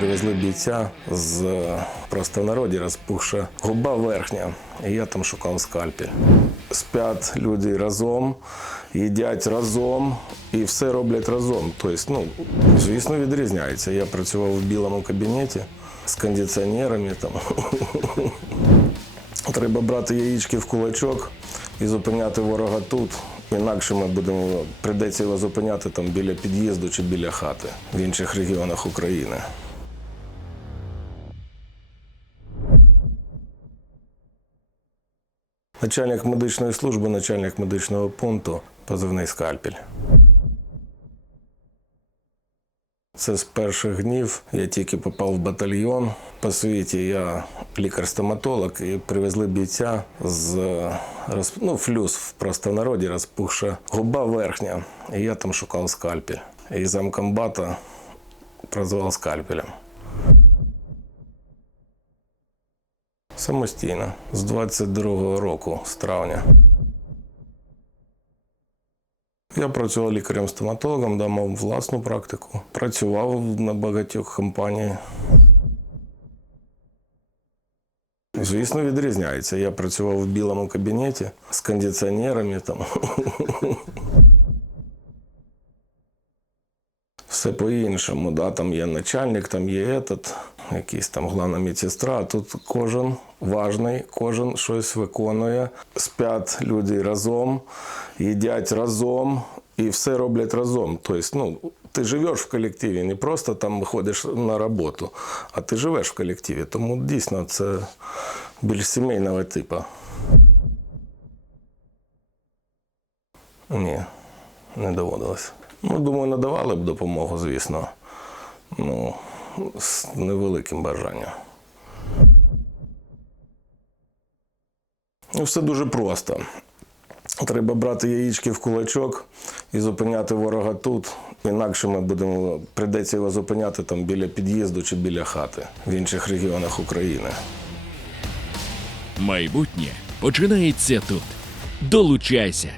привезли бійця з е, простонароді розпухша губа верхня. І я там шукав скальпель. Спять люди разом, їдять разом і все роблять разом. Тобто, ну, звісно, відрізняється. Я працював в білому кабінеті з кондиціонерами. Там. Треба брати яєчки в кулачок і зупиняти ворога тут. Інакше ми будемо прийдеться його зупиняти там біля під'їзду чи біля хати в інших регіонах України. Начальник медичної служби, начальник медичного пункту, позивний скальпель. Це з перших днів я тільки попав в батальйон. По світі я лікар-стоматолог і привезли бійця з ну, флюс в простонароді, розпухша губа верхня. І я там шукав скальпель. І замкомбата прозвав скальпелем. Самостійно, з 22-го року, з травня. Я працював лікарем-стоматологом, да, мав власну практику. Працював на багатьох компаніях. Звісно, відрізняється. Я працював в білому кабінеті з кондиціонерами. Там. Все по-іншому. Да? Там є начальник, там є этот, якийсь там головна медсестра. А тут кожен важний, кожен щось виконує. Спять люди разом, їдять разом і все роблять разом. Тобто, ну, ти живеш в колективі, не просто там ходиш на роботу, а ти живеш в колективі. Тому дійсно це більш сімейного типу. Ні, не доводилось. Ну, думаю, надавали б допомогу, звісно. Ну, з невеликим бажанням. Ну, все дуже просто. Треба брати яєчки в кулачок і зупиняти ворога тут. Інакше ми будемо прийдеться його зупиняти там біля під'їзду чи біля хати в інших регіонах України. Майбутнє починається тут. Долучайся